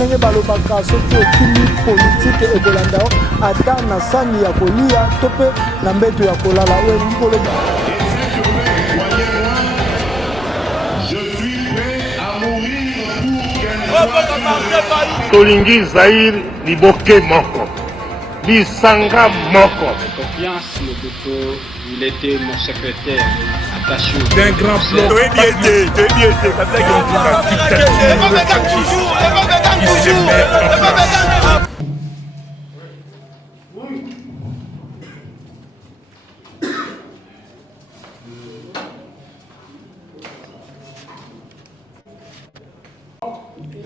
ndenge balobaka soki okili politike ekolanda ata na sani ya kolia to mpe na mbeto ya kolala oyo nkoloba. Tolingi Zaïre liboke moko, lisanga moko. Confiance le docteur, il était mon secrétaire attaché. D'un grand plan.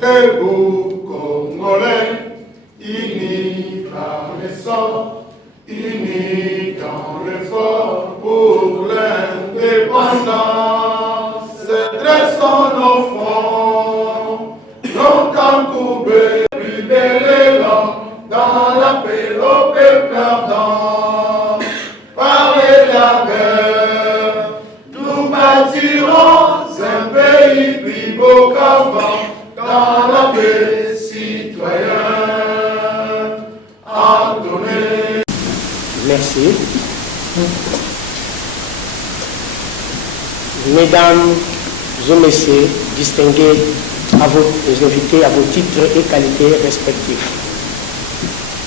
Et vous, Congolais, unis par l'essor, unis dans l'effort pour l'indépendance, dressons nos fronts, longtemps courbés, plus bel élan, dans l'appel au peuple ardent, par les guerre, nous bâtirons un pays plus beau qu'avant. Dans la paix citoyenne, Antoine. Merci. Mesdames et messieurs, distingués à vos invités à vos titres et qualités respectifs.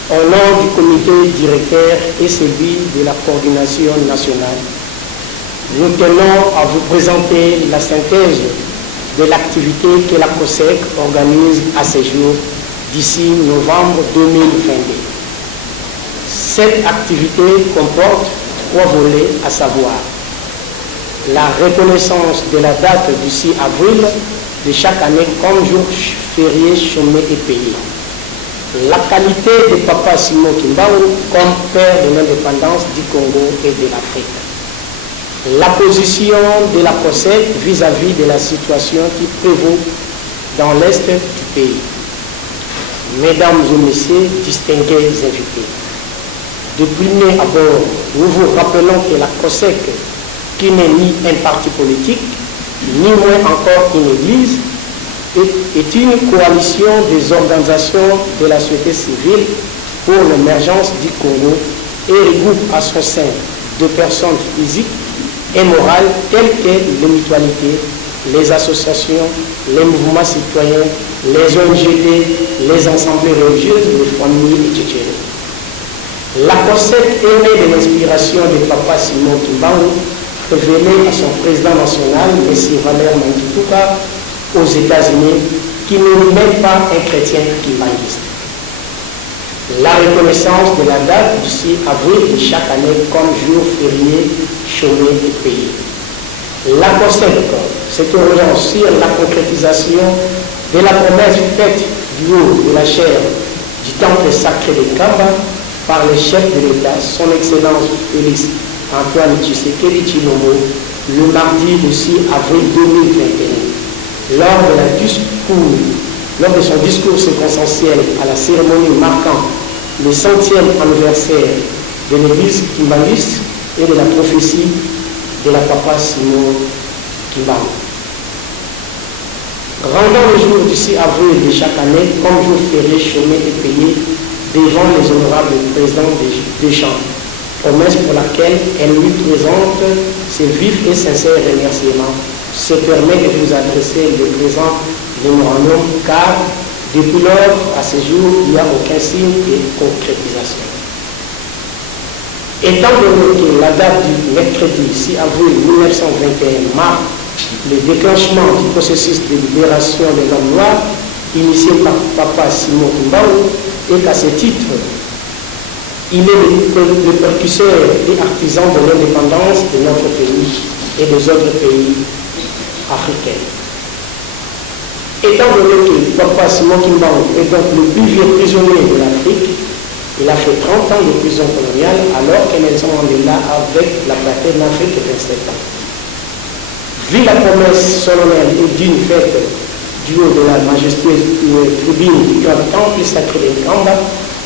Au nom du comité directeur et celui de la coordination nationale, nous tenons à vous présenter la synthèse de l'activité que la COSEC organise à ce jour d'ici novembre 2022. Cette activité comporte 3 volets, à savoir la reconnaissance de la date du 6 avril de chaque année comme jour férié, chômé et payé, la qualité de Papa Simon Kimbangu comme père de l'indépendance du Congo et de l'Afrique, la position de la COSEC vis-à-vis de la situation qui prévaut dans l'Est du pays. Mesdames et messieurs, distingués invités, de premier abord, nous vous rappelons que la COSEC, qui n'est ni un parti politique, ni moins encore une église, est une coalition des organisations de la société civile pour l'émergence du Congo et regroupe à son sein de personnes physiques et morales telles que les mutualités, les associations, les mouvements citoyens, les ONGD, les assemblées religieuses, les familles, etc. La COSEC est née de l'inspiration de Papa Simon Kimbangu, révélé à son président national, M. Valère Mangituka, aux États-Unis, qui n'est même pas un chrétien kimbanguiste. La reconnaissance de la date du 6 avril de chaque année comme jour férié, chômé et payé. La COSEC s'interrogeant sur la concrétisation de la promesse faite du haut de la chair du temple sacré de Kamba par le chef de l'État, son Excellence Félix Antoine Tshisekedi Tshilombo, le mardi du 6 avril 2021, lors de son discours circonstanciel à la cérémonie marquant le 100e anniversaire de l'église kimbanguiste et de la prophétie de la Papa Simon Kimbangu. Rendant le jour du 6 avril de chaque année comme jour férié, chômé et payé devant les honorables présidents des chambres, promesse pour laquelle elle lui présente ses vifs et sincères remerciements, se permet de vous adresser le présent mémorandum car depuis lors à ce jour il n'y a aucun signe de concrétisation. Étant donné que la date du mercredi 6 avril 1921 marque le déclenchement du processus de libération des hommes noirs initié par Papa Simon Kimbangu et qu'à ce titre, il est le précurseur et artisan de l'indépendance de notre pays et des autres pays africains. Étant donné que Papa Simon Kimbangu est donc le plus vieux prisonnier de l'Afrique, il a fait 30 ans de prison coloniale alors que Nelson Mandela avec la patrie d'Afrique 27 ans. Vu la promesse solennelle et digne faite du haut de la majestueuse tribune du grand temple sacré de Kamba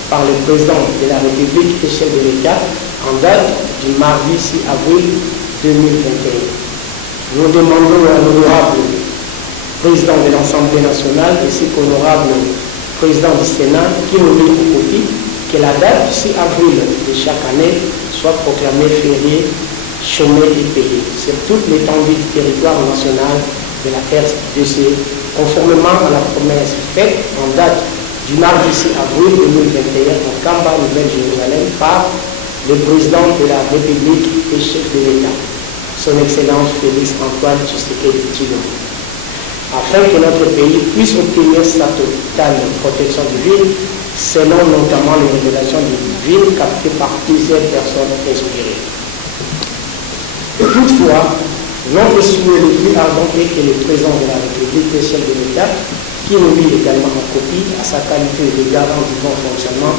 par le président de la République et chef de l'État en date du mardi 6 avril 2021. Nous demandons à l'honorable président de l'Assemblée nationale ainsi qu'honorable président du Sénat, qui nous met au copie que la date du 6 avril de chaque année soit proclamée fériée, chômée et payée sur toute l'étendue du territoire national de la RDC, conformément à la promesse faite en date du mardi 6 avril 2021 en Kamba, Nouvelle-Jérusalem, par le président de la République et chef de l'État, son Excellence Félix Antoine Tshisekedi Tshilombo, afin que notre pays puisse obtenir sa totale protection divine, selon notamment les révélations divines captées par plusieurs personnes inspirées. Toutefois, notre souhait le plus ardent est que le président de la République et chef de l'État, qui nous lit également en copie à sa qualité de garant du bon fonctionnement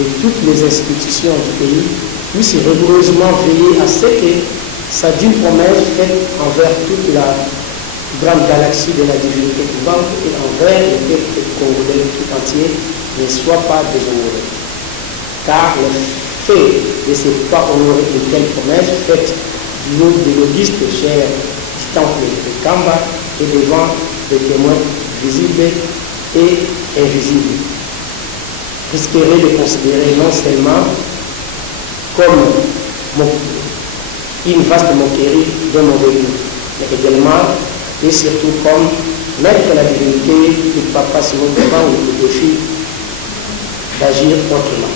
de toutes les institutions du pays, puisse rigoureusement veiller à ce que sa dune promesse faite envers toute la grande galaxie de la divinité cubane et envers le peuple congolais tout entier ne soit pas déshonoré. Car le fait de ne pas honorer une telle promesse faite du nom de l'auguste cher du temple de Kamba et devant des témoins visibles et invisibles, risquerait de considérer non seulement comme une vaste moquerie de mauvais goût, mais également et surtout comme mettre la divinité du Papa Simon devant le défi d'agir autrement.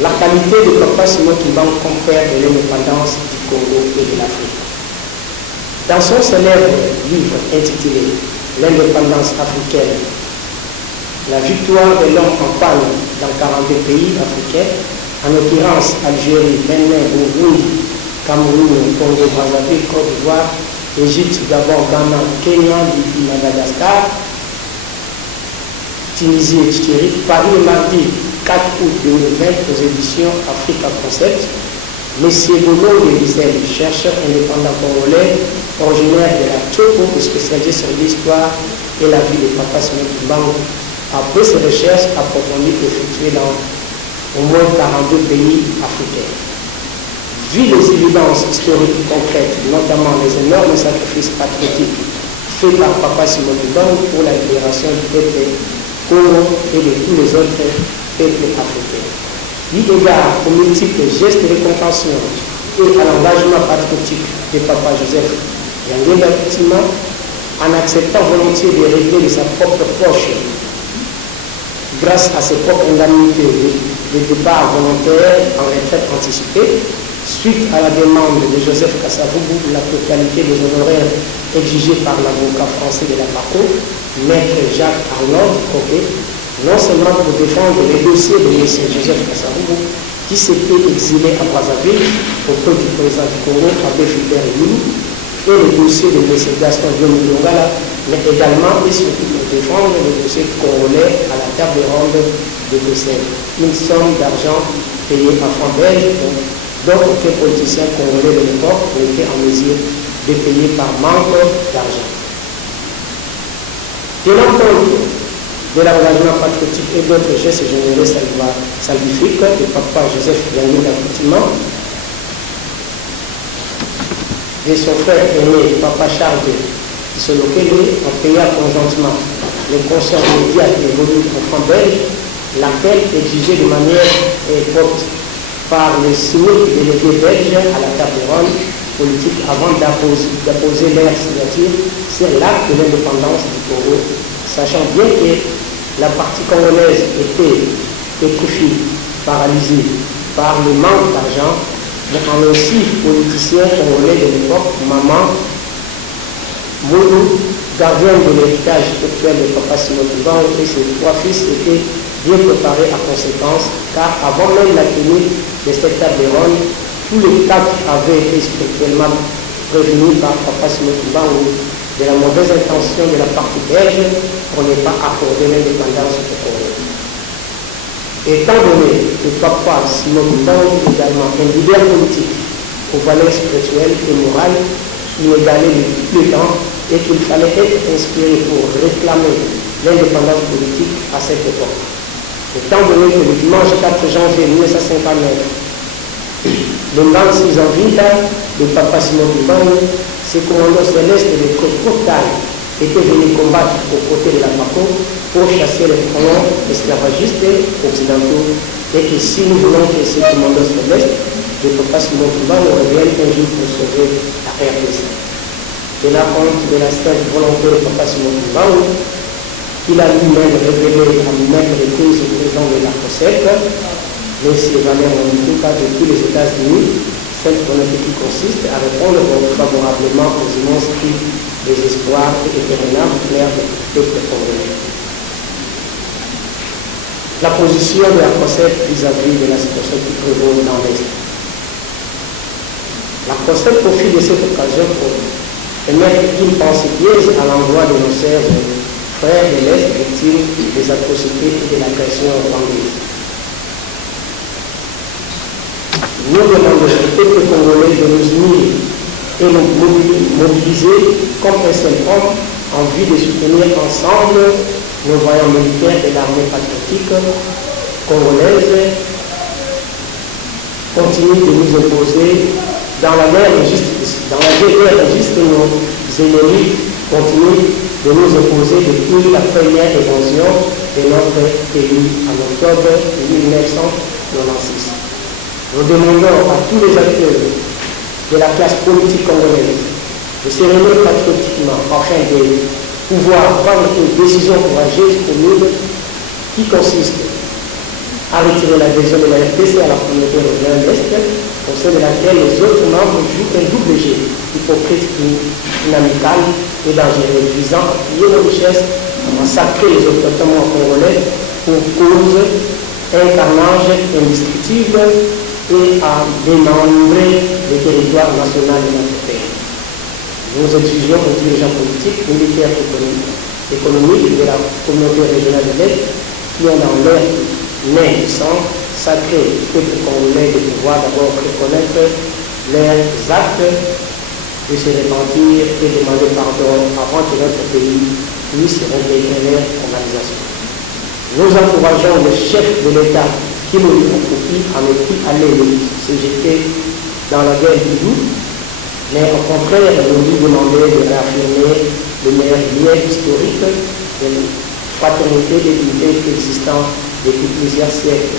La qualité de Papa Simon Kimbangu confère de l'indépendance du Congo et de l'Afrique. Dans son célèbre livre intitulé L'indépendance africaine, la victoire de l'homme en panne dans 42 pays africains, en l'occurrence Algérie, Bénin, Burundi, Cameroun, Congo, Brazzaville, Côte d'Ivoire, Égypte, Gabon, Ghana, Kenya, Libye, Madagascar, Tunisie et Tchérie, Paris le mardi 4 août 2020 aux éditions Africa Concept. Monsieur Bono de Wiesel, chercheur indépendant congolais, originaire de la Togo et spécialisé sur l'histoire et la vie de Papa Simon Kimbangu, après ses recherches approfondies effectuées dans au moins 42 pays africains. Vu les évidences historiques concrètes, notamment les énormes sacrifices patriotiques faits par Papa Simon Kimbangu pour la libération du peuple Congo et de tous les autres peuples africains. Eu égard aux multiples gestes de compassion et à l'engagement patriotique de Papa Joseph Yangenga Kutima, en acceptant volontiers de régler de sa propre poche, grâce à ses propres indemnités, de départ volontaire en retraite anticipée, suite à la demande de Joseph Kassavubu, la totalité des honoraires exigés par l'avocat français de la PACO, Maître Jacques Arnaud Copé, non seulement pour défendre les dossiers de M. Joseph Kassavubu, qui s'était exilé à Brazzaville auprès du président du Congo, Abbé Philbert Youlou, et les dossiers de M. Gaston Diomou Longala, mais également et surtout pour défendre les dossiers congolais à la table ronde de Bruxelles. Une somme d'argent payée en francs belges, dont aucun politicien congolais de l'époque n'était en mesure de payer par manque d'argent. Tenant compte de l'engagement patriotique et d'autres gestes généreux salvifiques de Papa Joseph Yangenga Kutima, de son frère aîné, Papa Charles Tshisekedi, en payant conjointement les concerts immédiats et volumes en francs belges, laquelle exigeait de manière forte par les 6 000 délégués belges à la table ronde politique avant d'apposer leur signature sur l'acte de l'indépendance du Congo, sachant bien que la partie congolaise était pétrifiée, paralysée par le manque d'argent, mais en aussi politicien congolais de l'époque, Maman Moulou, gardien de l'héritage spirituel de Papa Simon Kimbangu et ses 3 fils étaient bien préparés à conséquence, car avant même la tenue de cette table ronde, tous les 4 avaient été spirituellement prévenus par Papa Simon Kimbangu de la mauvaise intention de la partie belge pour ne pas accorder l'indépendance au Congo. Étant donné que Papa Simon Kimbangu est également un leader politique aux valeurs spirituelles et morales inégalées depuis plus de temps et qu'il fallait être inspiré pour réclamer l'indépendance politique à cette époque. Étant donné que le dimanche 4 janvier 1959, le 26 janvier de Papa Simon Kimbangu, ses commandos célestes de Kotal était venu combattre aux côtés de la FACO pour chasser les colons esclavagistes occidentaux, et que si nous voulons que ce commando se reste, le papa Simon Kimba nous revienne un jour pour sauver la RDC. De la honte de la sainte volonté de papa Simon Kimba, il a lui-même révélé à mettre les crises au président de la COSEC, M. Valère Mondouka depuis les États-Unis, cette volonté qui consiste à répondre favorablement aux immenses cris des espoirs et éternables clairs du peuple congolais. La position de la COSEC vis-à-vis de la situation qui prévaut dans l'Est. La COSEC profite de cette occasion pour émettre une pensée piège à l'endroit de nos sœurs et frères de l'Est victimes des atrocités et de l'agression rwandaise. Nous demandons au peuple congolais de nous unir et nous mobiliser comme un seul homme en vue de soutenir ensemble nos voyants militaires de l'armée patriotique congolaise continuent de nous imposer dans la guerre injuste, nos ennemis continuent de nous imposer depuis la première évasion de notre pays en octobre 1996. Nous demandons à tous les acteurs de la classe politique congolaise de se réunir patriotiquement afin de pouvoir prendre une décision courageuse commune qui consiste à retirer l'adhésion de la RDC à la communauté européenne de l'Est, au sein de laquelle les autres membres jouent un double jeu, hypocrite, inamical et dangereux, visant à piller nos richesses, à massacrer les autochtones congolais pour cause un carnage indescriptible et à démembrer le territoire national de notre pays. Nous exigeons aux dirigeants politiques, militaires et économiques de la communauté régionale de l'Est qui ont dans leur nez du sang sacré du peuple congolais de pouvoir d'abord reconnaître leurs actes, de se repentir et demander pardon avant que notre pays puisse réintégrer leur organisation. Nous encourageons le chef de l'État qui nous confie à ne plus aller se jeter dans la guerre du loup, mais au contraire, nous lui demandons de réaffirmer le meilleur lien historique de fraternité et d'unité existant depuis plusieurs siècles,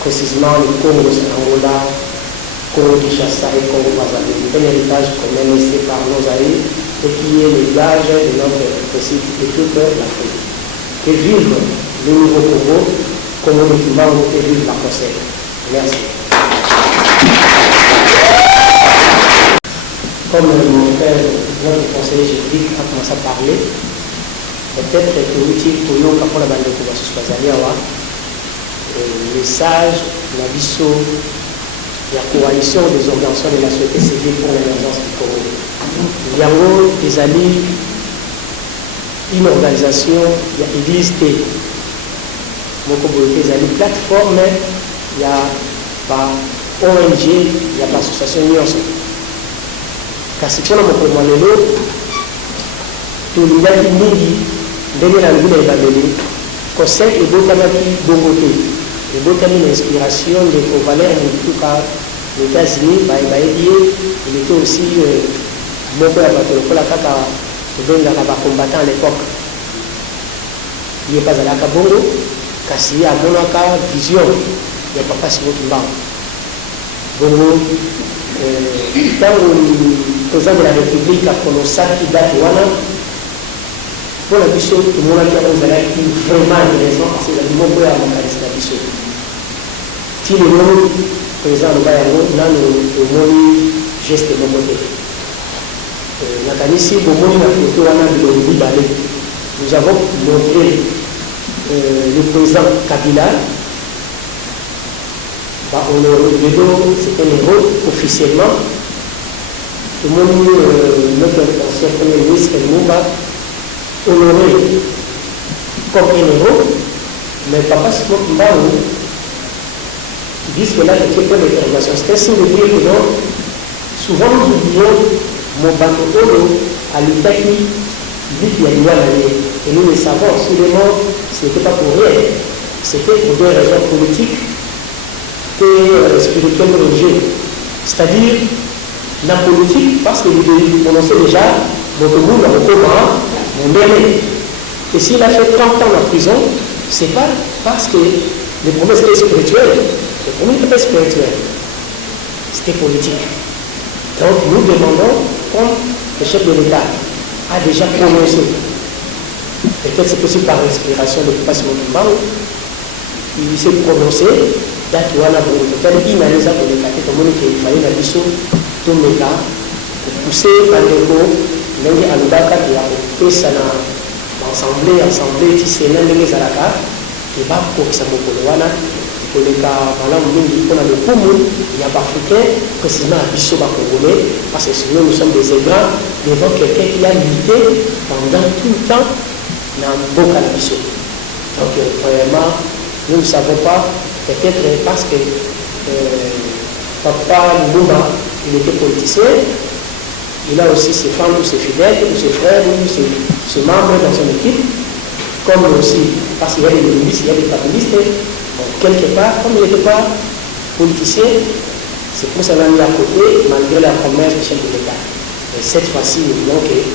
précisément le Congo Angola, Congo Kinshasa et Congo Brazzaville, un héritage commun laissé par nos aïeux et qui est le gage de notre réussite de toute l'Afrique. Que vive le nouveau Congo, Congo de Kimba, et vive la COSEC. Merci. Comme mon frère, notre conseiller juridique a commencé à parler, peut-être que l'outil pour nous, quand on a bandé pour la le message, la vision, la coalition des organisations de la société civile pour l'émergence du Congo. Il y a des alliés, une organisation, il y a Église T. Il y a une plateforme, il y a pas ONG, il y a pas association Nyonso. Kasi kuna mkomo lelo tulingaki mingi ndenge na ngine ebabeli COSEC ebotamaki bongote ebotami na inspiration de Valère Mondouka aux États-Unis il était aussi moko ya bato lokola kaka obengaka bacombattant à l'époque ye bazalaka bongo kasi amonaka vision ya papa Simon Kimba bongo ntango président de la République apronosaki date wana mpona biso tomonaki yango ezalaki vraiment intéressant parce ezali moko ya makanisi na biso ti lelo président aloba yango nano omoni geste moko te nakanisi bomoni na foto wana bilongi mibale nous avons montré le président Kabila c'est un héros officiellement. Tout le monde, notre ancien premier ministre Lumumba, honoré comme un héros, mais papa Simon Kimba disent que là, il y a une interrogation. C'est un signe de dire que non, souvent nous oublions mon bateau à l'état qui dit qu'il y a une loi et nous le savons, sûrement, ce n'était pas pour rien, c'était pour des raisons politiques et spirituel religieux. C'est-à-dire la politique, parce que on sait déjà Et s'il a fait 30 ans en prison, ce n'est pas parce que le problème était spirituel. Le problème n'était pas spirituel. C'était politique. Donc nous demandons, comme le chef de l'État a déjà prononcé, peut-être c'est possible par inspiration de Passe Mokimbao, il s'est prononcé, date wana pour il m'a dit pour l'État, comme il fallait la biso, tout l'État, pour pousser par le go, l'Inde à l'Ubaka qui a occupé ça ensemble, qui s'est l'Inde les Alaka, qui va pour que ça me wana, pour les cas, voilà, on a le Poumou, il y a pas africain, précisément à biso congolais, parce que sinon nous sommes des égards devant quelqu'un qui a lutté pendant tout le temps dans Boka la biso. Donc, vraiment, nous ne savons pas, peut-être parce que Papa Lumumba, il était politicien, il a aussi ses femmes ou ses fidèles, ou ses frères, ou ses membres dans son équipe, comme aussi, parce qu'il y a des communistes, il y a des papilistes. Donc, quelque part, comme il n'était pas politicien, c'est pour ça qu'on l'a mis à côté, malgré la promesse du chef de l'État. Et cette fois-ci, nous voulons que le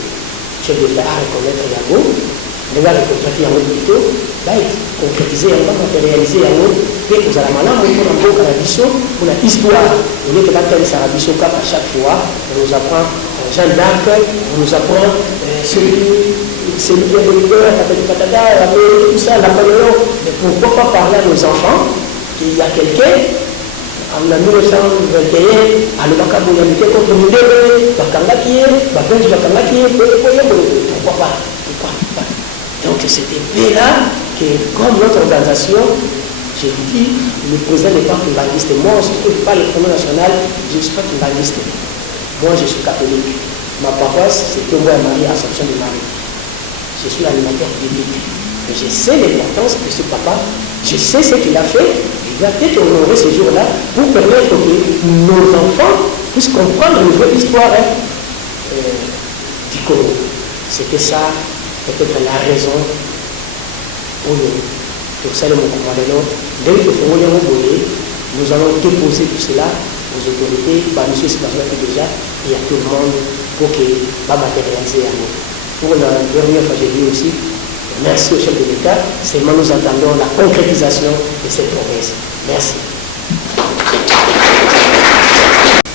chef de l'État a reconnaître Yango, il va reconnaître Yango plutôt, va concrétiser Yango, matérialiser Yango, et vous allez maintenant, on a beaucoup à la biso, pour l'histoire. Au lieu de battre la biso cap à chaque fois, on nous apprend Jeanne d'Arc, on nous apprend celui qui a des peurs, tout ça, Napoléon. Mais pourquoi pas parler à nos enfants qu'il y a quelqu'un en 1921 à l'Obakabo, il y a lutté contre Mundele, Bakangakie, Bakonji Bakangakie, pourquoi pas? Donc c'était bien là que, comme notre organisation, j'ai dit, le président n'est pas kimbanguiste. Moi aussi, je ne suis pas le Front National, je ne suis pas kimbanguiste. Moi, je suis catholique. Ma paroisse, c'est que moi et Marie, Assomption de Marie. Je suis l'animateur biblique. Mais je sais l'importance de ce papa. Je sais ce qu'il a fait. Il va peut-être honorer ce jour-là pour permettre que nos enfants puissent comprendre une vraie histoire du Congo. C'était ça, peut-être la raison pour ça, le Mokomaleno. Dès que nous allons déposer tout cela aux autorités, M. Sébastien déjà, et à tout le monde pour qu'il va matérialiser à nous. Pour la dernière fois, j'ai dit aussi, merci au chef de l'État, seulement nous attendons la concrétisation de cette promesse. Merci.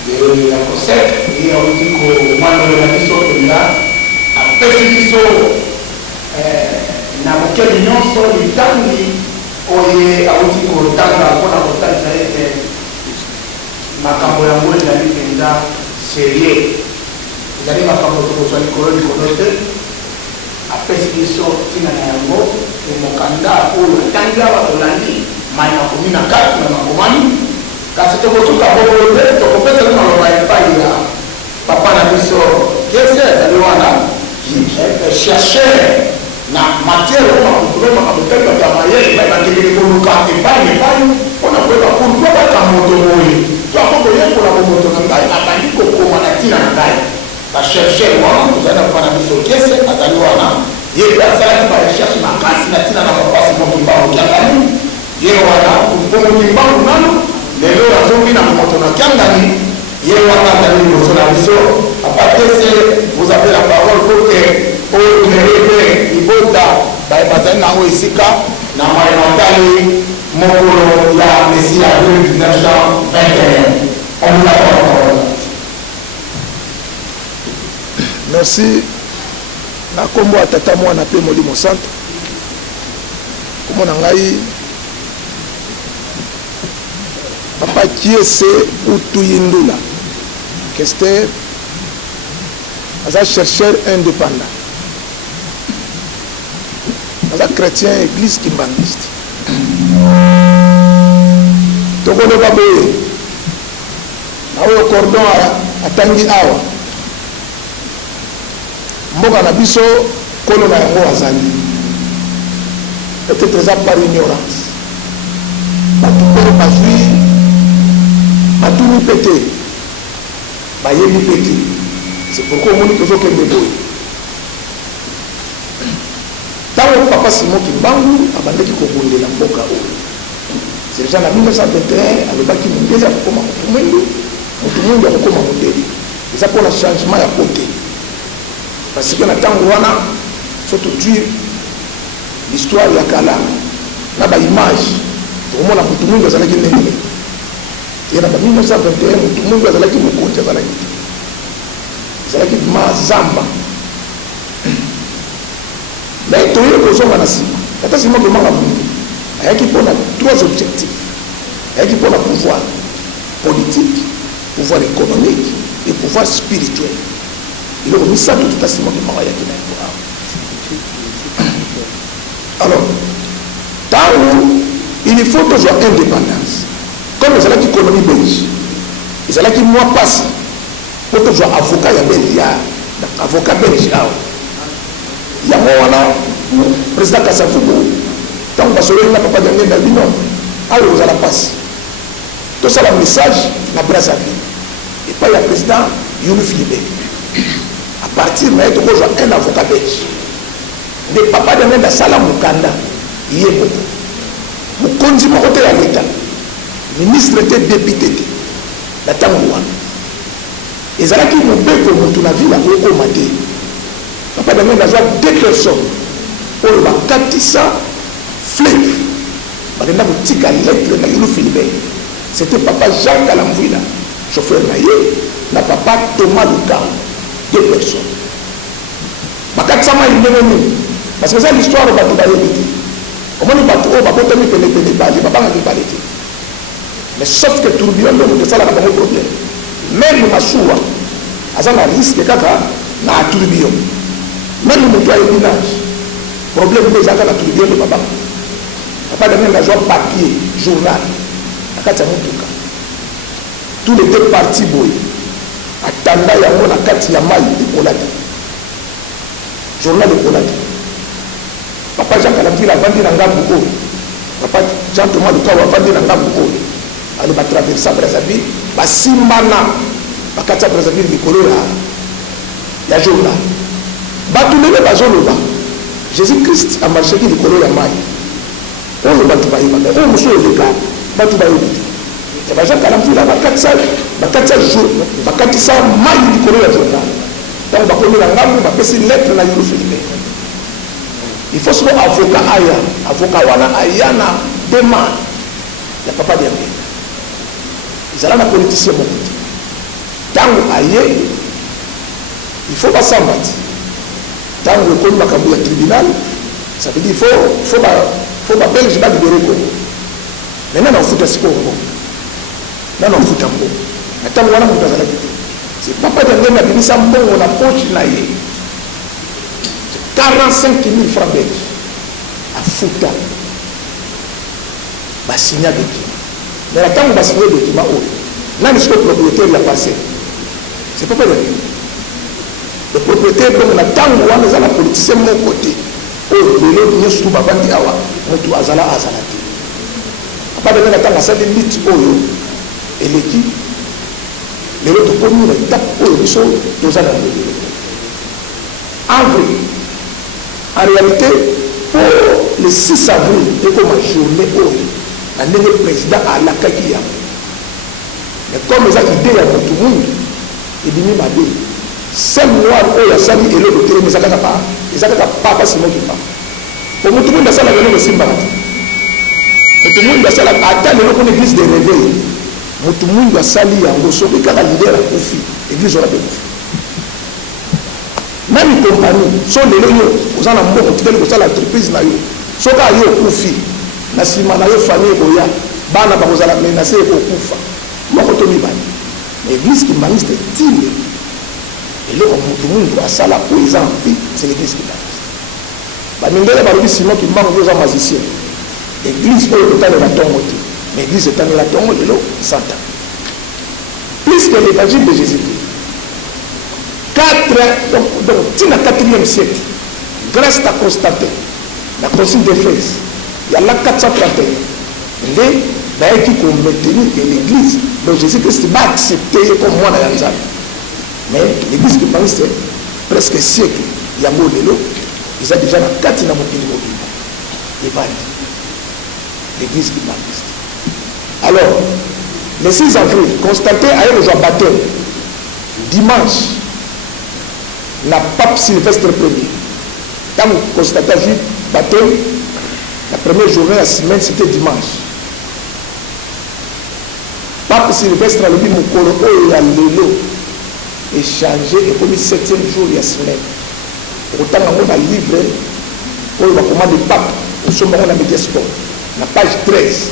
La concept, et on dit qu'au moins de la mission de là, après ce mission, n'a aucune union sur les temps, oye auti kotanga mpona kotalisa ete makambo yango ezali mpenza serie ezali makambo tokozwa likolo te apesi biso ntina na yango mokanda oyo atangi awa tolandi mai makomi na kati na makomani kasi tokosuka bokolo te tokopesela maloba epai ya papa na biso kese ezali wana chercher na matière oyo makuloma kabutali bakamaye babandekeli koluka epai mpona koyeba pourkui baka moto boye to ako koyekola bomoto na ngai abandi kokoma na ntina na ngai bachercher wana tozali na mpana biso kese azali wana ye mpe asalaki barecherche makasi na ntina na mapasi mokimbango kiangani ye wana pomokimbango nano lelo azongi na momoto na kiangani ye wana azali liboso na biso apatese vous avez la parole pour que oyo ibota bazali nango esika na mayematali mokolo ya mesi ya 1921 on la parole. Merci. Na kombo ya tata mwana mpe molimo santo komona ngai papa Kiese Utuyindula Kester aza chercheur indépendant aza chrétien église kimbangiste tokoloba boye na oyo cordon atangi awa mboka na biso kolo na yango azali peut-être eza par ignorance bato mpe bazwi batuni mpe te bayebi mpe te c'est pourquoi omoni tozokende boye ntango papa Simon Kimbangu abandaki kobundela mboka oyo c'est déjà na 1921 alobaki mondele akokoma motu mwindu akokoma mondele eza mpona changement ya kote parce que na tango wana faut dire l'histoire ya kala na ba image tokomona mutu mungu azalaki ndenge yana ba 1921 mutu mungu azalaki mokonzi azalaki mazamba mais toye kozonga na nsima ata nsima komanga mungu ayaki mpona 3 objectifs ayaki mpona pouvoir politique, pouvoir économique et pouvoir spirituel. Il a remis ça tout à nsima komanga yaki na yango awa. Alors ntango il faut tozwa indépendance comme ezalaki colonie belge ezalaki mwa pasi po tozwa avocat ya belge ya avocat belge awa yango wana président Kasavubu ntango basololi na papa jange na bino awa ozala pasi tosala message na Brazzaville epai ya président Yulu Philippe à partir na ye tokozwa un avocat belge nde papa jange ndasala mokanda ye moko mokonzi moko te ya leta ministre te député te na ntango wana ezalaki mobeko motu na ville akokoma te papa dange nazwa 2 personnes oyo bakatisa fleuve bakenda kotika lettre na Yulu Philippe. C'était papa Jacques Kalamvila chauffeur na ye na papa Thomas Lukang 2 personnes bakatisa mai ndenge nini parce que ça l'histoire bato bayebi te omoni bato oyo babotami penepene bale babangaki bale te mais sauf que tourbillon nde moto esalaka bango problème même masuwa aza na risque kaka na tourbillon même moto ayebi nage problème nde ezalaka na tourbillon nde babanga papa dange nazwa papier journal na kati ya motuka tous les 2 parties boye atanda yango na kati ya mai ekolaki journal ekolaki papa Jean Kalamvila avandi na ngambu oyo papa Jean Thomas Lukao avandi na ngambu oyo ali batraversa Brazzaville basimbana bakati ya Brazzaville likolo ya journal bato lelo bazoloba Jésus Christ amarchaki likolo ya mai oyo bato bayeba oyo mosu eleka bato bayebi te Jean Kalamvila bakatisa mai likolo ya journal ntango bakomi na ngambu bapesi lettre na Yulu Philippe. Il faut que avocat wana aya na demande ya papa Diamé ezala na politicien moko te ntango aye il faut basamba te ntango ekomi makambo ya tribunal ça veut dire faut babelge balibere Congo mais nana ofuta sikoyo ngo nana ofuta ngo na ntango wana moto azalaki te c'est papa Diamé abimisa mbongo na poche na ye 45 000 francs belges à Fouta. Bah, signer des documents. Mais la temps où on va signer des documents, là, le propriétaire l'a passé. C'est pas vrai. Le propriétaire, donc, la temps où on a la politicien de mon côté, oh, le lot, nous sommes à Bandi Awa, nous sommes à Zala. À part de la temps, on a ça des mythes, oh, et l'équipe, les autres communes, les tapes, oh, ils sont dans un avril. En réalité, pour le 6 avril, il y a comme une journée où le président a la Kakia. Mais comme ils ont idée à tout le monde, il dit m'a dit, c'est moi où il y a sali et l'autre côté, mais ça n'a pas, ils n'ont pas Simon qui parle. Pour tout le monde, ça n'a pas de Simba. Tout le monde, ça n'a pas de l'église de réveil. Tout le monde, ça n'a pas de l'église de réveil. L'église aura de Kofi. Même les compagnies sont les réunions aux en amour qui viennent de l'entreprise na yo so ka yo kufi na sima na yo famille boya bana ba kozala menacer ko kufa moko to mibani l'église qui maniste tine et là on monde a sala pour ils en vie c'est l'église qui maniste ba mindele ba lobi sima qui manque aux magiciens l'église pour le temps de la tombe mais l'église est dans la tombe de l'eau santa plus que l'évangile de Jésus-Christ 4, donc, dans le 4e siècle, grâce à Constantin, la concile d'Éphèse, il y a là 431. Mais, qui ont maintenu que l'église, donc Jésus-Christ va accepter comme moi dans la mais l'église qui pense presque siècle, il y a un modèle, ils ont déjà la 4 dans mon pays. L'église qui pense. Alors, le 6 avril, Constantin a eu le jour baptême. Dimanche, na pape Sylvestre Ier. Quand vous constatez le baptême, la première journée de la semaine, c'était dimanche. Pape Sylvestre a dit Mokolo Oya Lelo échangé et comme 7e jour de la semaine. Autant on a livre, on va commander pape au sommet de la média sport. La page 13.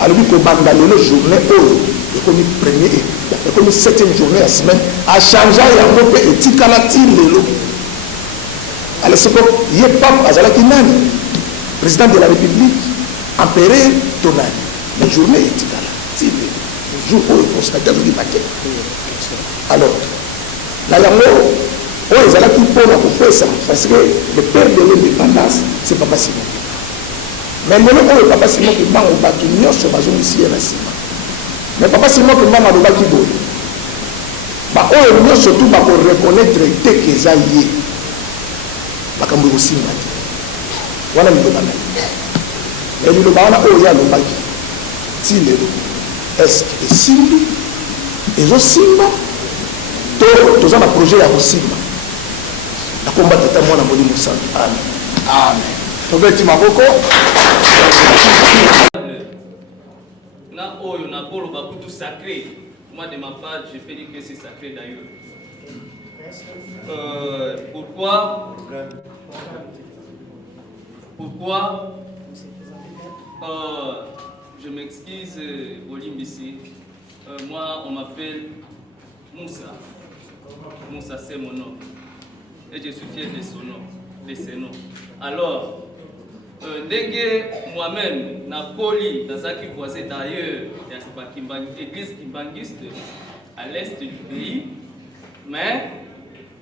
Alors que banda Lelo journée et comme premier et comme 7e journée de la semaine a changé et a monté et tikalati Lelo. Alors c'est comme il y a pape Azalaki Nani, président de la République, empereur Tonani. La journée est tikalati. Le jour où on constate du paquet. Alors, là, il y a un qui pour ça, parce que le père de l'indépendance, c'est Papa Simon. Mais le Papa Simon qui m'a battu, nous sommes ici à la Simon. Mais Papa Simon qui m'a battu, nous surtout pour reconnaître que ça y est. Bakambo aussi, voilà le Papa. Mais le Papa, il y a le Papa. Est-ce que Simba et Simba tous un projet à Simba la combat de moi na moni musa amen amen tobeti maboko na oyo na bolo bakutu sacré. Moi de ma part je peux dire que c'est sacré d'ailleurs. Pourquoi je m'excuse, Olimbisi. Moi, on m'appelle Moussa. Moussa, c'est mon nom. Et je suis fier de son nom, de ses noms. Alors, moi-même, na Koli, dans un qui voisin d'ailleurs, il y a l'église kimbangiste à l'est du pays. Mais,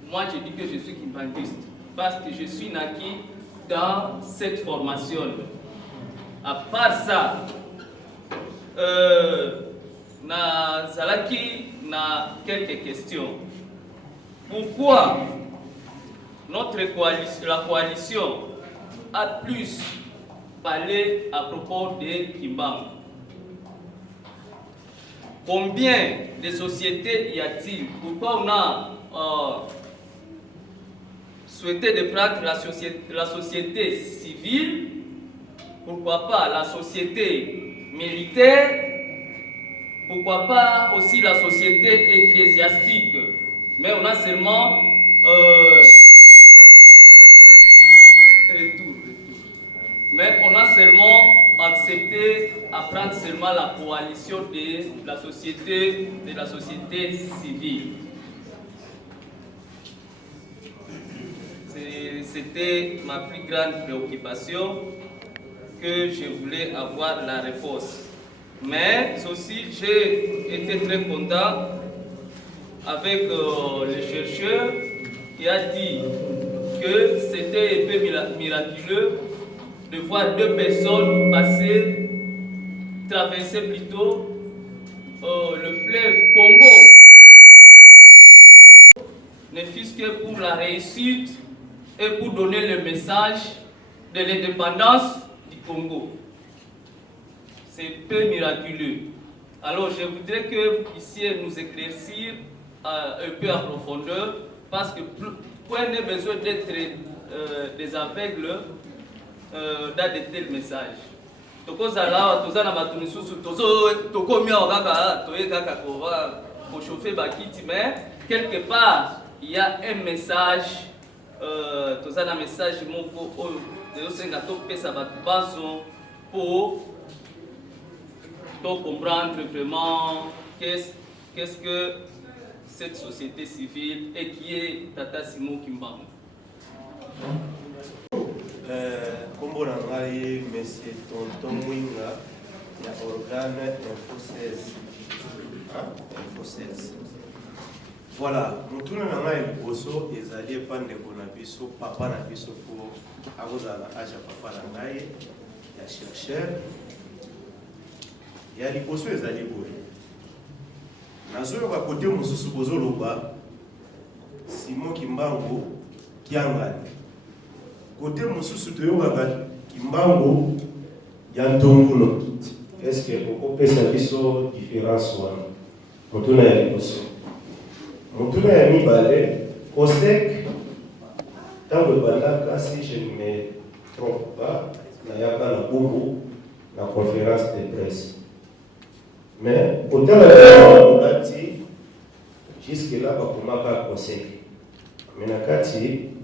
moi, je dis que je suis kimbangiste parce que je suis naquis dans cette formation. À part ça, na zalaki na quelques questions. Pourquoi notre coalition, la coalition a plus parlé à propos de Kimbang? Combien de sociétés y a-t-il? Pourquoi on a souhaité de prendre la société civile? Pourquoi pas la société militaire? Pourquoi pas aussi la société ecclésiastique? Mais on a seulement Mais on a seulement accepté à prendre seulement la coalition de la société civile. C'était ma plus grande préoccupation, que je voulais avoir la réponse. Mais aussi, j'ai été très content avec le chercheur qui a dit que c'était un peu miraculeux de voir deux personnes passer, traverser plutôt le fleuve Congo, ne fût-ce que pour la réussite et pour donner le message de l'indépendance du Congo. C'est peu miraculeux. Alors je voudrais que ici nous éclaircir un peu en profondeur, parce que point n'est besoin d'être des aveugles dans de tels messages. Tokozala tozana batunisusu tokomia kaka toye kaka pour chauffer bakiti, mais quelque part il y a un message, tozana message moko de senga to pesa batu pour comprendre vraiment qu'est-ce que cette société civile et qui est Tata Simon Kimbangu. Kombo na ngai Monsieur Tonton Mwinga ya organe Info 16. Info 16. Voilà, mutuna na ngai liboso ezali epande kona biso papa na biso po akozala aja papa na ngai ya chercheur. Ya liboso ezali boye. Nazoyoka kote mosusu bozoloba Simon Kimbangu kiangani. Côté mosusu toyokaka Kimbangu ya Ntongulo. Est-ce que on peut faire différence wana? Motuna ya liboso. Motuna ya mibale COSEC, dans le Bandaka, si je ne me trompe pas, il y a la conférence de presse. Mais autant la jusque-là, il y a un COSEC. Mais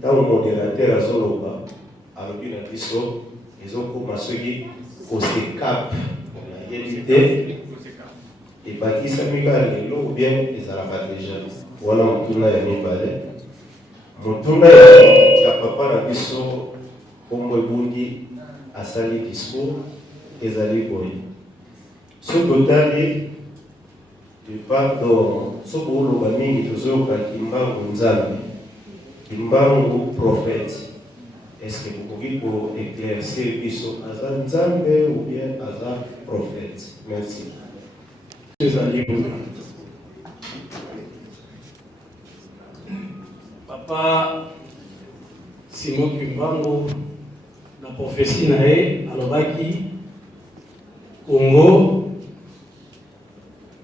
dans le modérateur à Zoloba, à l'Obinabiso, ils ont commencé COSECAP, la réalité. Et baki samika lelo ou bien ezalaka déjà wana mutuna ya mibale mutuna ya papa na biso omwe bungi asali discours ezali boye so totali de pardon so boloba mingi tozoyoka kimbangu nzambe kimbangu prophète est-ce que vous pouvez pour éclaircir biso aza nzambe ou bien aza prophète? Merci. Papa Simon Kimbangu na prophétie nae alobaki Congo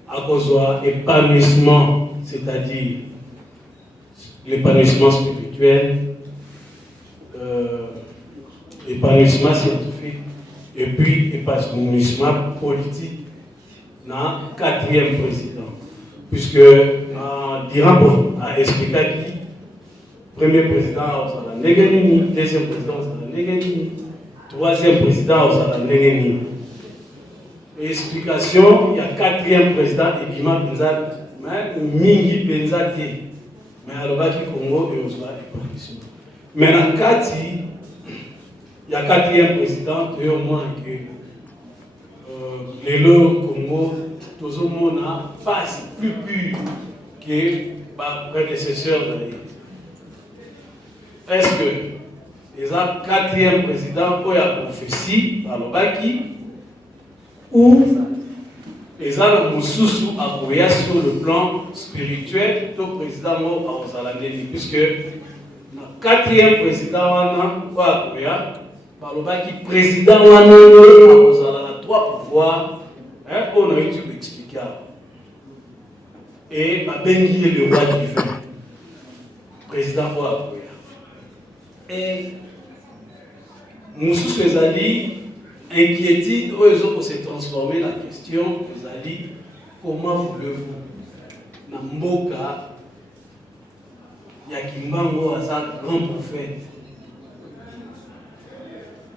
a besoin d'épanouissement, c'est-à-dire l'épanouissement spirituel, l'épanouissement scientifique et puis l'épanouissement politique. Na 4e président, puisque Dirambo a expliqué qui premier président au la Negenini, 2e président au la Negenini, 3e président au la Negenini. Explication, il y a 4e président et Bima Benzat, mais Mingi Benzati, mais à l'Obaki Congo et au épanouissement. Mais dans Kati, il y a 4e président et au moins que le Congo, tout le monde a face plus pure que les prédécesseurs. Est-ce que les 4e président pour la prophétie par le Baki ou les Moussoussou à sur le plan spirituel, tout président mort à Ozalandeni, puisque le 4e président pour la par le Baki président à 3 pouvoirs. On a eu tout expliqué. Et Bengi est le roi divin, président Boakoya. Et Moussou Ezali, inquiétude, eux ont se transformer la question, Ezali, comment voulez-vous, Namboka, Yakimbango, Azak, grand prophète,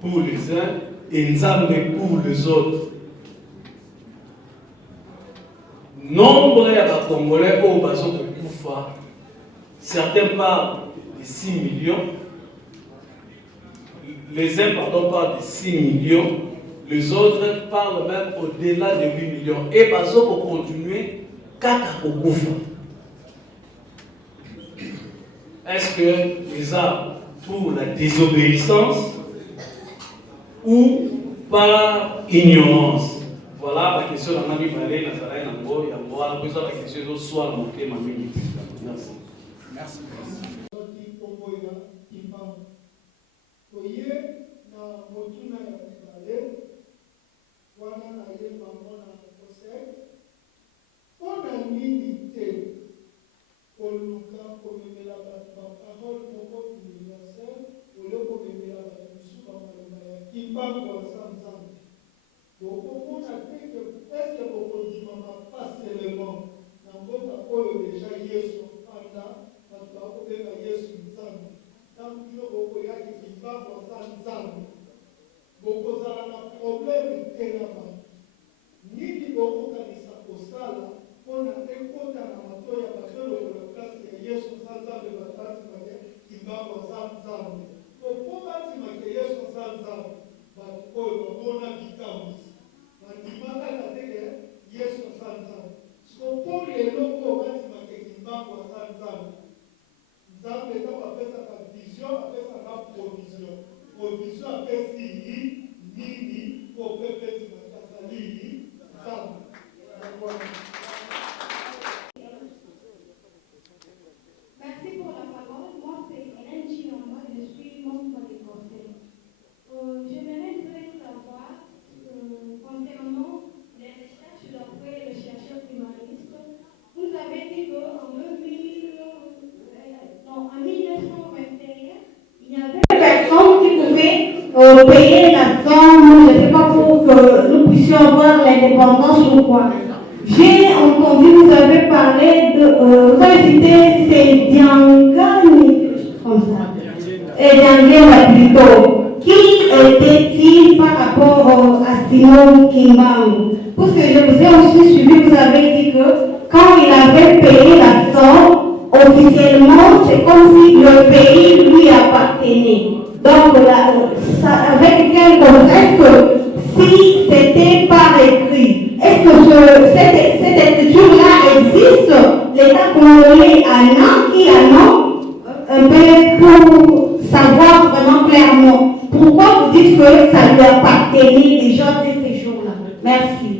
pour les uns, et Nzambe pour les autres. Nombre de Congolais au Bazo de Koufa, certains parlent de 6 millions, les uns parlent de 6 millions, les autres parlent même au-delà de 8 millions. Et Bazo pour continuer, 4 au Koufa. Est-ce que les armes pour la désobéissance ou par ignorance? Voilà la question de Nami Balé, Nazaré, Nango, Yango, la question de soit manqué, Mamie. Merci. Merci. Est-ce que vous pouvez pas seulement dans votre rôle déjà Yesu Anda, parce que vous pouvez Yesu Nzambe, dans le vous pouvez qui va pour ça Nzambe. Beaucoup ça un problème très là-bas. Ni qui beaucoup kanisa kosala, on a écouté na mato ya batelo la place ya Yesu Nzambe batati make qui va pour ça Nzambe. Pour batati make Yesu Nzambe, ba ko on a bitambi. Mandimaka kateke Yesu Nzambe. Sikopo lelo bati makekimbango Nzambe. Nzambe kama pesa ka vision, pesa ka provision. Provision apesi nini pour pepeti makasali Nzambe. Merci pour la parole. Moi, c'est Hélène Chilamba, je suis membre des conseils. J'aimerais savoir concernant les recherches d'après le chercheur primariste. Vous avez dit qu'en payer la somme, je ne sais pas, pour que nous puissions avoir l'indépendance ou quoi. J'ai entendu, vous avez parlé de, vous avez cité, c'est Diangani, comme ça, et Diangani plutôt. Qui était-il par rapport à Simon Kimbangu? Parce que je vous ai aussi suivi, vous avez dit que quand il avait payé la somme, officiellement, c'est comme si le pays lui appartenait. Donc, avec quel contexte que si c'était par écrit, est-ce que cette écriture-là existe? L'État congolais qui un peu pour savoir vraiment clairement. Pourquoi vous dites que ça lui appartenait déjà de ces jours-là? Merci.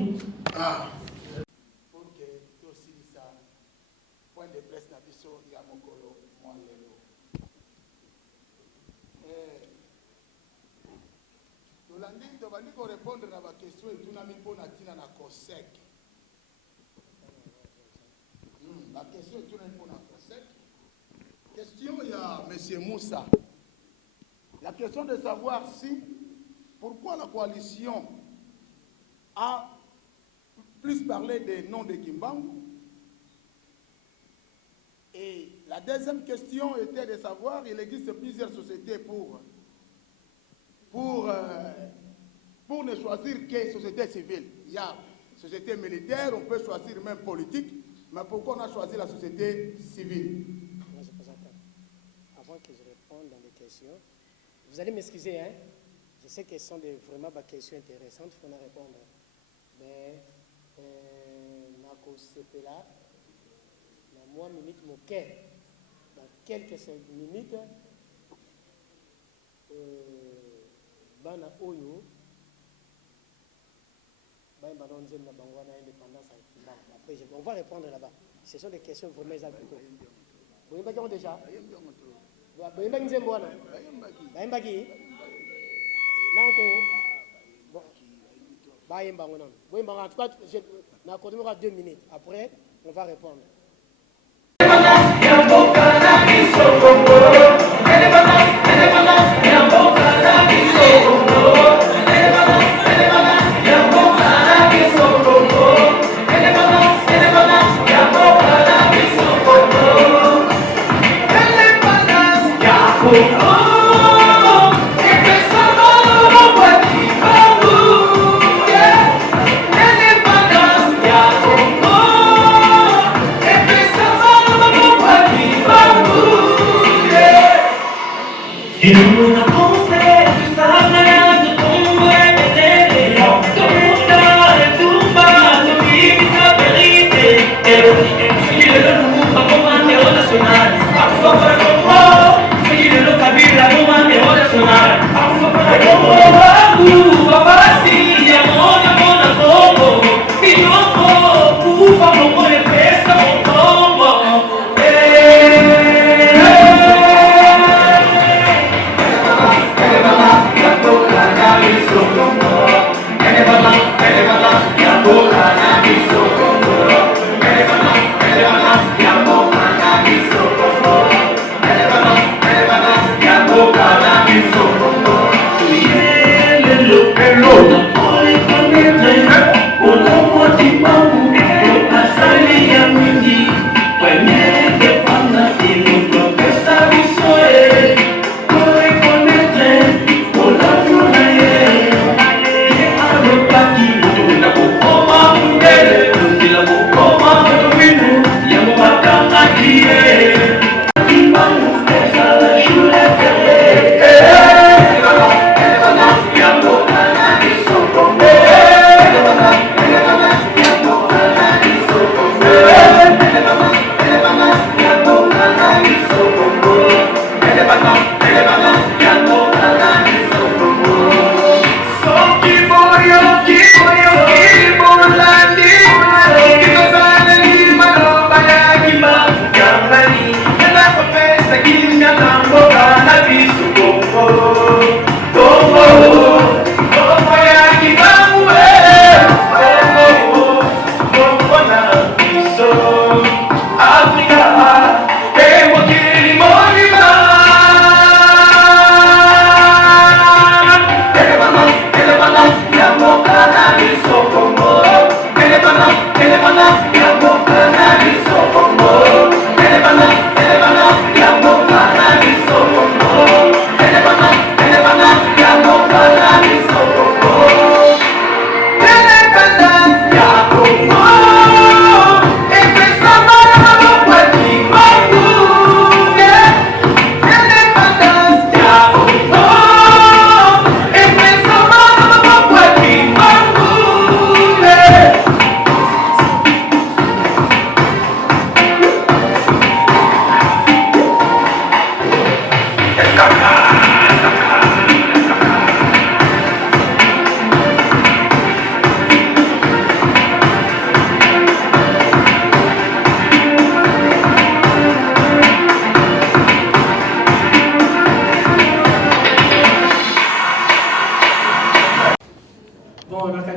Pour répondre à ma question, et tout n'a mis pour Natina na COSEC. La question est tout n'a mis pour na COSEC. Question, il y a M. Moussa. La question de savoir si, pourquoi la coalition a plus parlé des noms de Kimbangu. Et la deuxième question était de savoir, il existe plusieurs sociétés pour ne choisir que société civile. Il y a société militaire, on peut choisir même politique, mais pourquoi on a choisi la société civile? Avant que je réponde dans les questions, vous allez m'excuser, hein? Je sais que ce sont vraiment des questions intéressantes, il faut en répondre. Mais, là, moi, minute mon cœur, dans quelques minutes, bana oyo, après, on va répondre là-bas. Ce sont des questions vraiment exactes. Vous avez déjà? En tout cas, on aura 2 minutes. Après, on va répondre.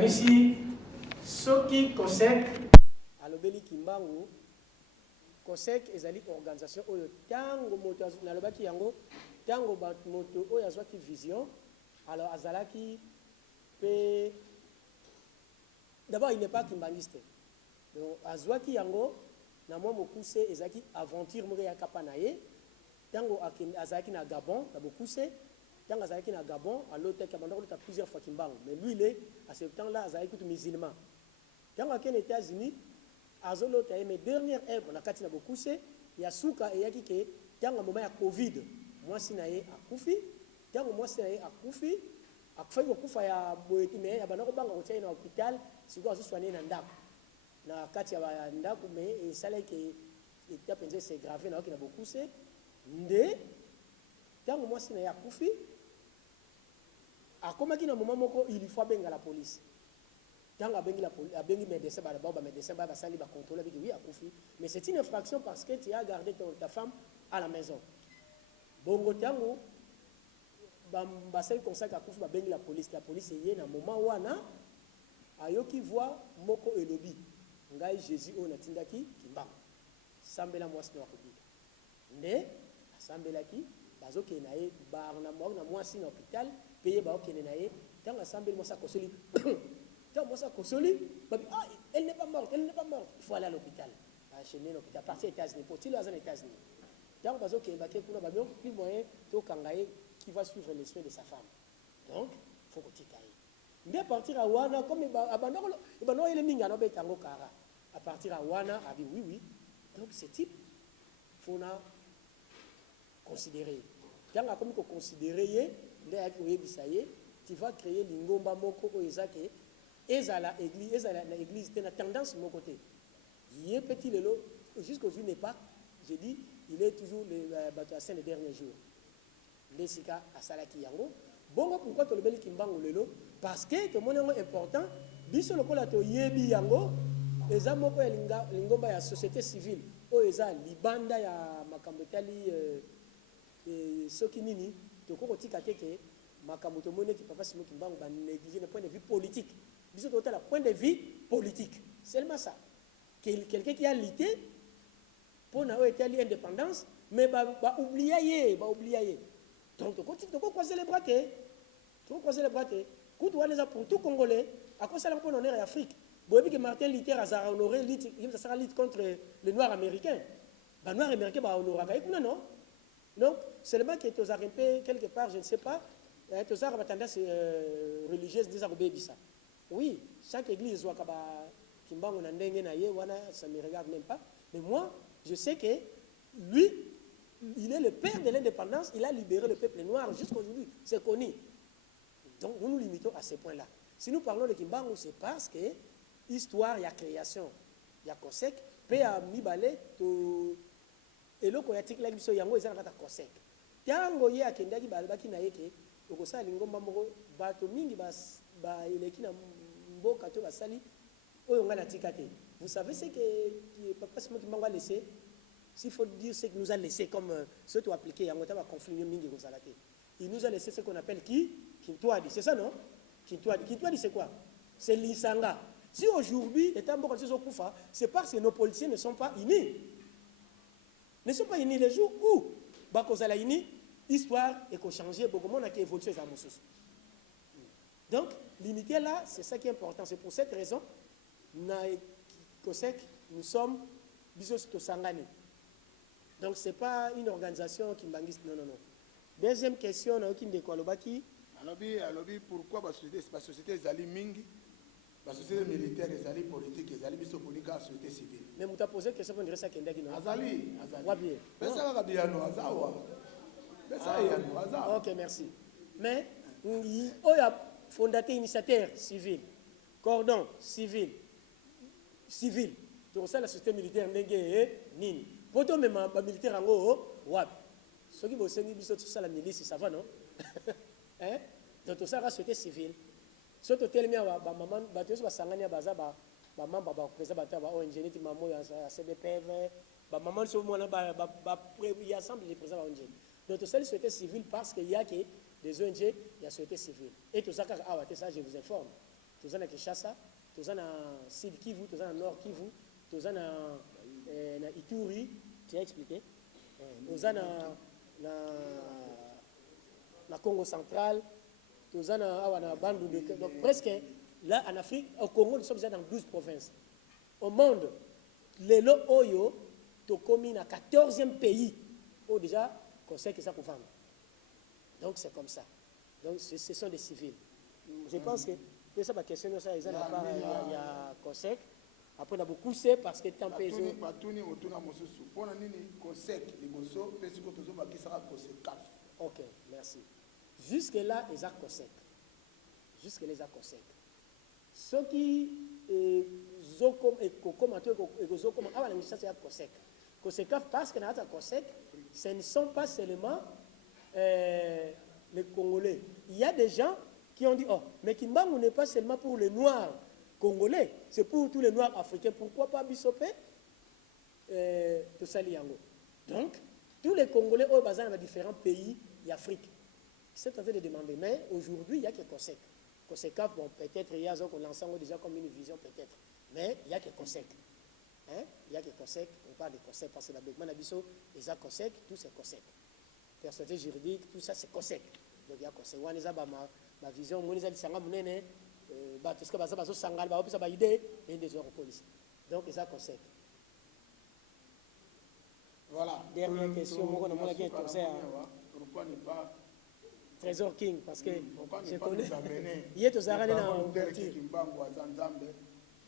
nayebisi soki COSEC alobeli kimbangu COSEC ezali organisation oyo tango moto nalobaki yango tango moto oyo azwaki vision alors azalaki pe d'abord il n'est pas kimbangiste donc azwaki yango na mwa mokuse ezalaki aventure moko ya kapa na ye tango azalaki na Gabon na bokuse tango azalaki na Gabon alotaki abandaki kolota plusieurs fois kimbangu mais lui il est à ce temps là azalaki kutu musulman tango akende États-Unis azolota ye mais dernière œuvre na kati na bokuse ya suka eyaki ke tango moment ya Covid mwasi na ye akufi tango mwasi na ye akufi akufaki kokufa ya boyeti mais abandaki kobanga kotia ye na hôpital sikoyo azosoigne na ndako na kati ya ndako mais esalaki eta mpenza c'est grave na oki na bokuse nde tango mwasi na ye akufi akomaki na moment moko il faut abenga la police tango abengi médecin médecin basali bacontrôle avec oui akufi mais c'est une infraction parce que tu as gardé ta femme à la maison bongo tango basali consacre akufi babengi la police eye na moment wana ayoki voix moko elobi ngai Jésus oyo natindaki kimbangu sambela mwasi na wakobika nde asambelaki bazokende na ye na mwasi na hôpital peye baokende na ye ntango asambeli mwasi akosoli ntango mwasi akosoli babi elle n'est pas morte il faut aller à l'hôpital enchaîner l'hôpital partir États-Unis pour tilo aza na États-Unis ntango bazokende bake kuna babi plus moyen tokanga ye qui va suivre les soins de sa femme donc il faut kotika ye nde partir à wana comme abandoko ele mingi anobeta yango kara à partir à wana abi oui donc ce type faut na considérer tant akomi ko considérer ye nde ayaki koyebisa ye tu vas créer lingomba moko oyo ezake ezala na église te na tendance moko te ye petit lelo jusqu'aujourd'hui n'est pas je dis il est toujours le bato à les derniers jours nde sika asalaki yango bongo pourquoi tolobeli kimbangu lelo parce que tomoni yango important biso lokola toyebi yango eza moko ya lingomba ya société civile oyo eza libanda ya makambo etali soki nini toko kotika teke makambo tomoni eti papa Simon Kimbangu banéglige le point de vue politique biso totala point de vue politique seulement ça quelqu'un qui a lutté pour na oyo etali indépendance mais oublier ye donc toko croiser les bras te kutu wana eza pour tout Congolais akosala mpo na honneur ya Afrique boyebi que Martin Luther azara honoré il sera lutte contre les noirs américains noirs américains honoraka ye kuna non donc seulement que tozara un peu quelque part je ne sais pas tozara tendance religieuse ndeza kobebisa oui chaque église ezwaka kimbangu na ndenge na ye wana ça me regarde même pas mais moi je sais que lui il est le père de l'indépendance il a libéré le peuple noir jusqu'aujourd'hui c'est connu donc nous nous limitons à ce point là si nous parlons de kimbangu c'est parce que histoire ya création ya COSEC pe ya mibale to eloko ya tikla biso yango ezana kata COSEC tango ye akendaki balobaki na yeke okosala lingomba moko bato mingi ba eleki na mboka to basali oyo nga na tika te vous savez ce que papa Simon Kimbangu a laissé s'il faut dire ce qu'il nous a laissé comme ce to appliquer yango ta ba conflit mingi ko salate il nous a laissé ce qu'on appelle Kintwadi c'est ça non Kintwadi c'est quoi c'est l'isanga. Si aujourd'hui, c'est parce que nos policiers ne sont pas unis. Ne sont pas unis les jours où Bakozala unis, histoire et qu'on change beaucoup de monde qui évolue à Moussous. Donc, l'unité là, c'est ça qui est important. C'est pour cette raison, nous sommes Bisos Tosangani. Donc, ce n'est pas une organisation qui m'anguisse. Non. Deuxième question, on a aucune décoalobaki. Pourquoi la société est mingi? La société militaire est allée politique, est allée politique à la société civile. Mais vous avez posé question pour une question qui est Azali. Ok, merci. Mais, il y a fondateur, initiateur civil, cordon civil. Donc, ça, la société militaire n'est nini. Pourtant, même les militaires en haut, wap. Ceux qui vont s'engager, ça, la milice, ça va, non? Donc, ça, la société civile. Surtout tellement maman bateau basangania baza ba maman ba président ba ONG neti maman ya CDPV ba maman so mona ba il assemble les présidents ONG donc tout ça la société civile parce qu'il y a que des ONG il y a société civile et tout ça ça je vous informe toza na Kinshasa, toza na Sud Kivu, toza na Nord Kivu, toza na Ituri, tu as expliqué. Toza na Congo central, toza na Bandou de... Donc presque là en Afrique, au Congo, nous sommes déjà dans 12 provinces. Au monde, les lots Oyo, tokomi na 14e pays où déjà conseil que ça pour femmes. Donc c'est comme ça. Donc ce sont des civils. Je pense que ça ma question ça il y a conseil. Après on a beaucoup c'est parce que tant pays OK, merci. Jusque là ils ont conseil. Jusque les a conseil. Ce qui zokom et kokomato et zokom ah la ça c'est conseil. Conseil parce que dans la conseil ce ne sont pas seulement les Congolais. Il y a des gens qui ont dit, oh, mais Kimbangu n'est pas seulement pour les Noirs Congolais, c'est pour tous les Noirs africains. Pourquoi pas Bissopé Donc, tous les Congolais au bazar dans différents pays d'Afrique. C'est tenté de demander, mais aujourd'hui, il y a que COSEC. COSEC, bon, peut-être, il y a l'ensemble déjà comme une vision, peut-être, mais il y a que COSEC. Hein? Il y a que COSEC, on parle de COSEC parce que la Bekman Abisso, les a COSEC, tout c'est COSEC. Personnalité juridique, tout ça c'est COSEC. Donc il y a COSEC. On a ma vision, on a dit sanga munene, parce que bazo sangal, ba opisa ba idée et des autres police. Donc il y a COSEC. Voilà. Dernière question, moi on a bien conseil. Pourquoi ne pas Trésor King parce que je connais. Il est aux arènes dans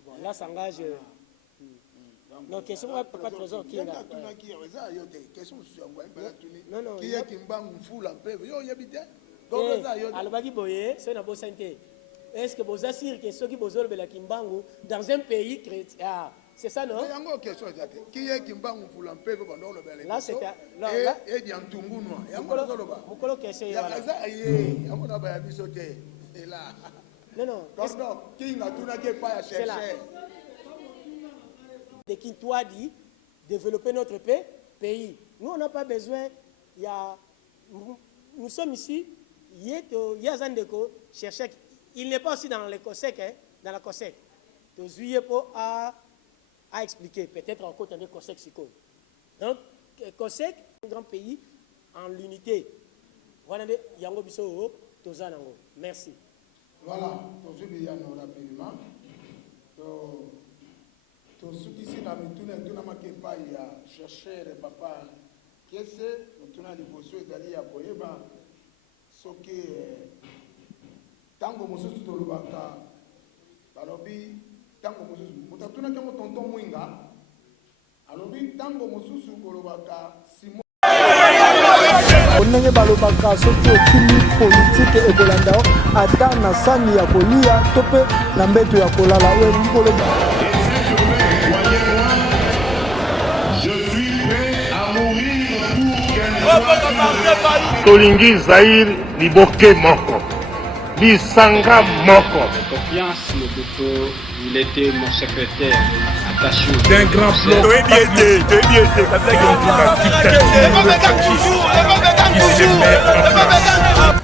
bon là s'engage. Non, question pas Trésor King. Non, non. Qui est Kimbangu Fula Pev? Yo yabite. Alobaki boye, c'est na santé. Est-ce que vous assurez que ceux qui vous ont Kimbangu dans un pays chrétien, ah, c'est ça non? Qui est Kimbangu Fula Pev pendant le bel? Là c'est là et bien Tungunwa. Mukolo question là. Non non. Non, King a tout n'a pas à chercher. De qui toi dit développer notre pays. Nous on n'a pas besoin. Nous sommes ici. Il y a Zandeko chercher. Il n'est pas aussi dans les COSEC, hein, dans la COSEC. Donc je pour à expliquer. Peut-être encore dans les COSEC psycho. Donc COSEC, un grand pays en l'unité. Voilà yango biso tozanango. Merci. Voilà. Aujourd'hui rapidement. To sukisi na mituna tuna makepa ya chercher papa kese mutuna liboso ezali ya koyeba soki tango mosusu tolobaka balobi tango mosusu mutatuna ke tonton mwinga alobi tango mosusu kolobaka Simon ndenge balobaka soki okimi politike ekolanda ata na sani ya kolia to mpe na mbeto ya kolala oyo elingi koloba. Je suis prêt à mourir pour Tolingi Zahir Liboke Moko. Lisanga Moko. De confiance, le docteur, il était mon secrétaire attaché. D'un grand plan.